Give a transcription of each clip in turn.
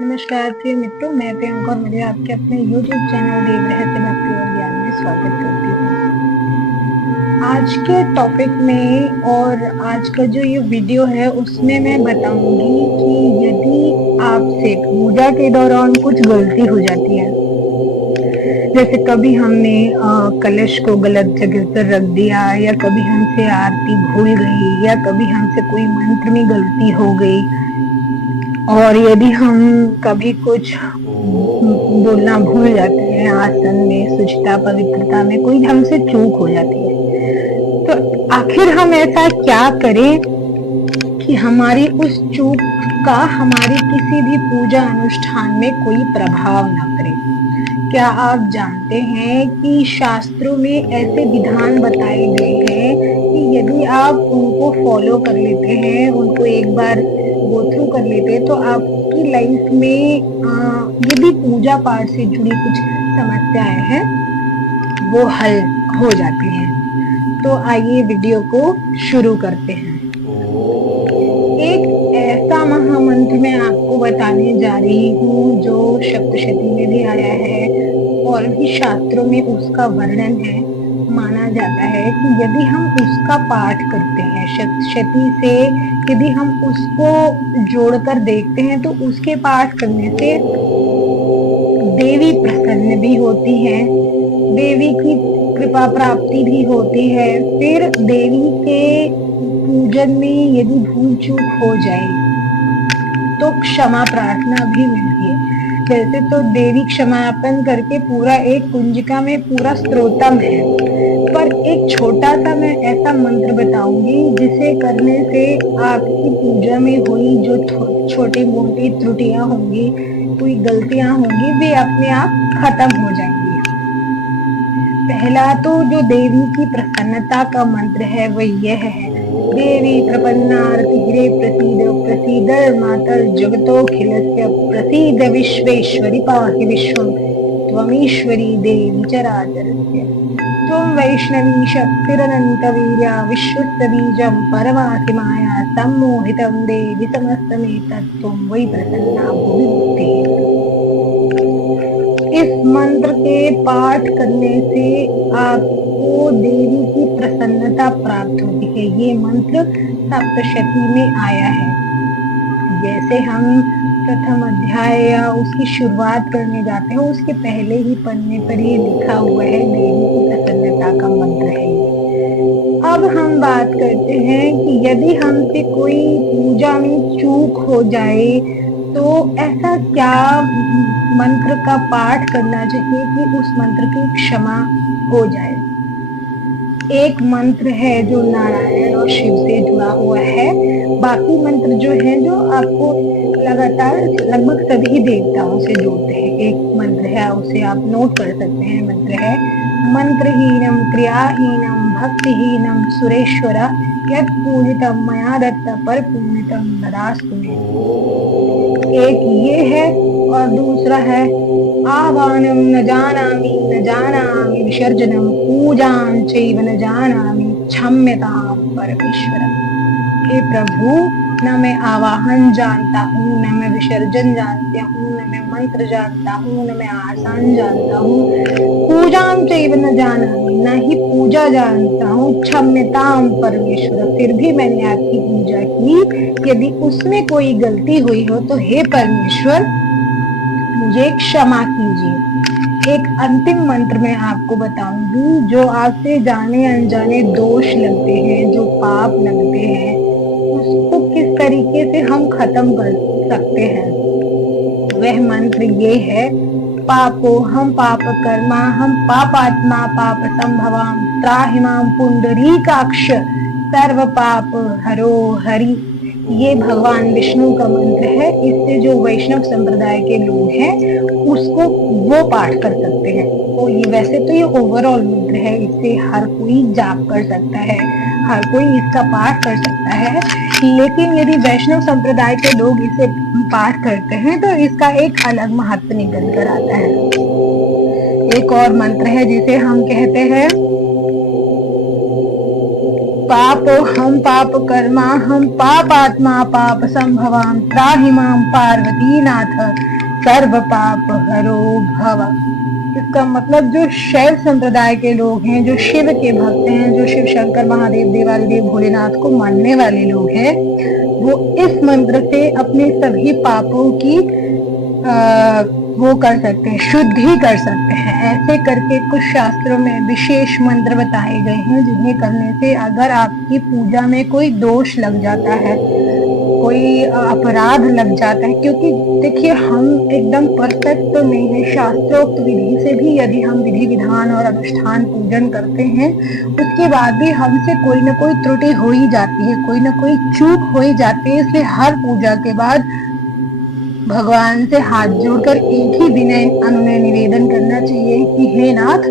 नमस्कार प्रिय मित्रों, मैं प्रियंका और मुझे आपके अपने YouTube चैनल देव रहस्य भक्ति और ज्ञान में स्वागत करती हूँ। आज के टॉपिक में और आज का जो ये वीडियो है उसमें मैं बताऊंगी कि यदि आपसे पूजा के दौरान कुछ गलती हो जाती है, जैसे कभी हमने कलश को गलत जगह पर रख दिया, या कभी हमसे आरती भूल गई, या कभी हमसे कोई मंत्र में गलती हो गई, और यदि हम कभी कुछ बोलना भूल जाते हैं, आसन में, शुचिता, पवित्रता में कोई हमसे चूक हो जाती है, तो आखिर हम ऐसा क्या करें कि हमारी उस चूक का हमारी किसी भी पूजा अनुष्ठान में कोई प्रभाव ना करे। क्या आप जानते हैं कि शास्त्रों में ऐसे विधान बताए गए हैं कि यदि आप उनको फॉलो कर लेते हैं, उनको एक बार गो थ्रू कर लेते हैं, तो आपकी लाइफ में यदि पूजा पाठ से जुड़ी कुछ समस्याएं हैं वो हल हो जाती हैं। तो आइए वीडियो को शुरू करते हैं। एक ऐसा महामंत्र मैं आपको बताने जा रही हूँ जो सप्तशती में भी आया है और भी शास्त्रों में उसका वर्णन है। माना जाता है कि यदि हम उसका पाठ करते हैं, सप्तशती से यदि हम उसको जोड़कर देखते हैं, तो उसके पाठ करने से देवी प्रसन्न भी होती है, देवी की कृपा प्राप्ति भी होती है। फिर देवी के पूजन में यदि भूल चूक हो जाए तो क्षमा प्रार्थना भी मिलती है। वैसे तो देवी क्षमापन करके पूरा एक कुंजिका में पूरा स्त्रोतम है, पर एक छोटा सा मैं ऐसा मंत्र बताऊंगी जिसे करने से आपकी पूजा में हुई जो छोटी मोटी त्रुटियां होंगी, कोई गलतियां होंगी, वे अपने आप खत्म हो जाएंगी। पहला तो जो देवी की प्रसन्नता का मंत्र है वो यह है: देवी प्रपन्नार्तिगिरे प्रसीद प्रसीद मातर जगतोऽखिलस्य प्रसीद विश्वेश्वरी पाहि विश्वं त्वमीश्वरी देवी चराचरस्य त्वं वैष्णवी शक्तिरनन्तवीर्या विश्वस्य बीजं परमासि माया सम्मोहितं देवी समस्तमेतत् त्वं वै प्रसन्ना भुवि मुक्तिः। इस मंत्र के पाठ करने से आपको देवी की प्रसन्नता प्राप्त होती है। ये मंत्र सप्तशती में आया है। जैसे हम प्रथम अध्याय या उसकी शुरुआत करने जाते हैं, उसके पहले ही पन्ने पर ही लिखा हुआ है, देवी की प्रसन्नता का मंत्र है। अब हम बात करते हैं कि यदि हमसे कोई पूजा में चूक हो जाए तो ऐसा क्या मंत्र का पाठ करना चाहिए कि उस मंत्र की क्षमा हो जाए। एक मंत्र है जो नारायण और शिव से जुड़ा हुआ है, बाकी मंत्र जो है जो आपको लगातार लगभग सभी देवताओं से जोड़ते हैं। एक मंत्र है, उसे आप नोट कर सकते हैं। मंत्र है: मंत्रहीनम क्रियाहीनम भक्तिहीनम सुरेश्वर यत् पूजितम मया दत्त पर पूजितम ददास्तु मे। एक ये है और दूसरा है: आवाहनम न जानामि विसर्जनम पूजां चैव न जानामि क्षम्यतां परमेश्वरम। हे प्रभु, न मैं आवाहन जानता हूँ, न मैं विसर्जन जानता हूँ, न मैं मंत्र जानता हूँ, न मैं आसन जानता हूँ, पूजां चैव न जानामि, न ही पूजा जानता हूँ, क्षम्यतां परमेश्वर, फिर भी मैंने आपकी पूजा की। यदि उसमें कोई गलती हुई हो तो हे परमेश्वर मुझे क्षमा कीजिए। एक अंतिम मंत्र मैं आपको बताऊंगी जो आपसे जाने अनजाने दोष लगते हैं, जो पाप लगते हैं, उसको किस तरीके से हम खत्म कर सकते हैं। वह मंत्र ये है: पापो हम पाप कर्मा हम पापात्मा पाप संभवाम त्राहि मां पुंडरीकाक्ष सर्व पाप हरो हरि। ये भगवान विष्णु का मंत्र है। इससे जो वैष्णव संप्रदाय के लोग हैं उसको वो पाठ कर सकते हैं। तो ये वैसे तो ये ओवरऑल मंत्र है, इससे हर कोई जाप कर सकता है, हर कोई इसका पाठ कर सकता है, लेकिन यदि वैष्णव संप्रदाय के लोग इसे पाठ करते हैं तो इसका एक अलग महत्व निकल कर आता है। एक और मंत्र है जिसे हम कहते हैं पापो हम पाप कर्मा हम पाप आत्मा पाप संभवाम त्राहि माम पार्वती नाथ सर्व पाप हरो भव। इसका मतलब जो शैव संप्रदाय के लोग हैं, जो शिव के भक्त हैं, जो शिव शंकर महादेव देवादिदेव भोलेनाथ को मानने वाले लोग हैं, वो इस मंत्र से अपने सभी पापों की वो कर सकते हैं, शुद्धि कर सकते हैं। ऐसे करके कुछ शास्त्रों में विशेष मंत्र बताए गए हैं जिन्हें करने से अगर आपकी पूजा में कोई दोष लग जाता है, कोई अपराध लग जाता है, क्योंकि देखिए हम एकदम परफेक्ट तो नहीं है, शास्त्रोक्त विधि से भी यदि हम विधि विधान और अनुष्ठान पूजन करते हैं उसके बाद भी हमसे कोई ना कोई त्रुटि हो ही जाती है, कोई ना कोई चूक हो ही जाती है। इसलिए हर पूजा के बाद भगवान से हाथ जोड़कर एक ही विनय अनुनय निवेदन करना चाहिए कि हे नाथ,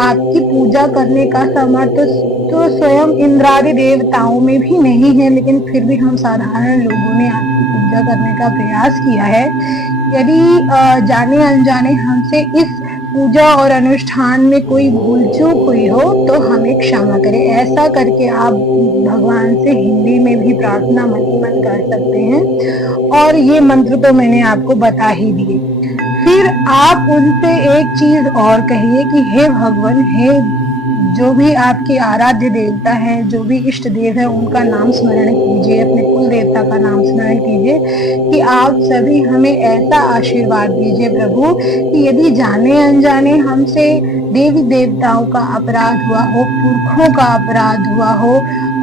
आपकी पूजा करने का सामर्थ्य तो स्वयं इंद्रादि देवताओं में भी नहीं है, लेकिन फिर भी हम साधारण लोगों ने आपकी पूजा करने का प्रयास किया है। यदि जाने अनजाने हमसे इस पूजा और अनुष्ठान में कोई भूल चूक हुई हो तो हमें क्षमा करें। ऐसा करके आप भगवान से हिंदी में भी प्रार्थना मन ही मन कर सकते हैं। और ये मंत्र तो मैंने आपको बता ही दिए। फिर आप उनसे एक चीज और कहिए कि हे भगवान, हे जो भी आपके आराध्य देवता है, जो भी इष्ट देव है, उनका नाम स्मरण कीजिए, अपने कुल देवता का नाम स्मरण कीजिए कि आप सभी हमें ऐसा आशीर्वाद दीजिए प्रभु कि यदि जाने अनजाने हमसे देवी देवताओं का अपराध हुआ हो, पुरखों का अपराध हुआ हो,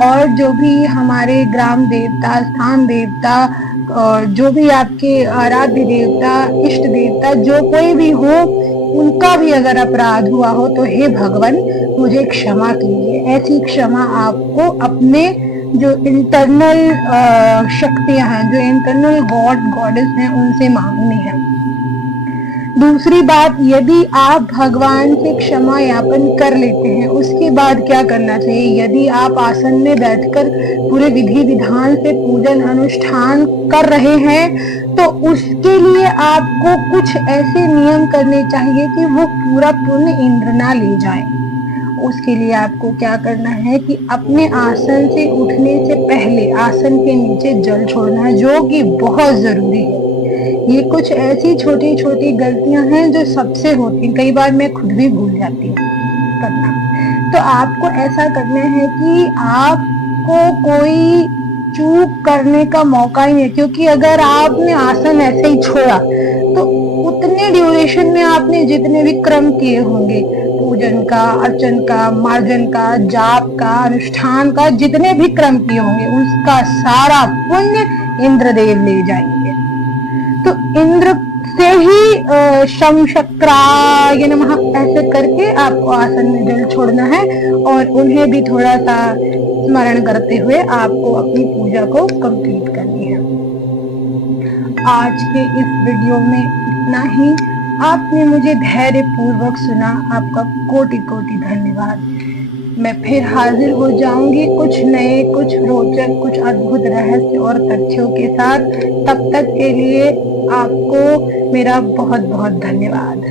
और जो भी हमारे ग्राम देवता, स्थान देवता, जो भी आपके आराध्य देवता, इष्ट देवता, जो कोई भी हो, उनका भी अगर अपराध हुआ हो तो हे भगवान मुझे क्षमा कीजिए। ऐसी क्षमा आपको अपने जो इंटरनल शक्तियां हैं, जो इंटरनल गॉड गॉडेस हैं, उनसे मांगनी है। दूसरी बात, यदि आप भगवान से क्षमा यापन कर लेते हैं उसके बाद क्या करना चाहिए? यदि आप आसन में बैठकर पूरे विधि विधान से पूजन अनुष्ठान कर रहे हैं तो उसके लिए आपको कुछ ऐसे नियम करने चाहिए कि वो पूरा पुण्य इंद्र ना ले जाए। उसके लिए आपको क्या करना है कि अपने आसन से उठने से पहले आसन के नीचे जल छोड़ना है, जो कि बहुत जरूरी है। ये कुछ ऐसी छोटी छोटी गलतियां हैं जो सबसे होती हैं, कई बार मैं खुद भी भूल जाती हूँ करना। तो आपको ऐसा करना है कि आपको कोई चूक करने का मौका ही नहीं, क्योंकि अगर आपने आसन ऐसे ही छोड़ा तो उतने ड्यूरेशन में आपने जितने भी क्रम किए होंगे, पूजन का, अर्चन का, मार्जन का, जाप का, अनुष्ठान का, जितने भी क्रम किए होंगे उसका सारा पुण्य इंद्रदेव ले जाएंगे। तो इंद्र से ही शम शक्राय नमः ऐसे करके आपको आसन में जल छोड़ना है और उन्हें भी थोड़ा सा स्मरण करते हुए आपको अपनी पूजा को कंप्लीट करनी है। आज के इस वीडियो में इतना ही। आपने मुझे धैर्य पूर्वक सुना, आपका कोटि कोटि धन्यवाद। मैं फिर हाजिर हो जाऊंगी कुछ नए, कुछ रोचक, कुछ अद्भुत रहस्य और तथ्यों के साथ। तब तक के लिए आपको मेरा बहुत बहुत धन्यवाद।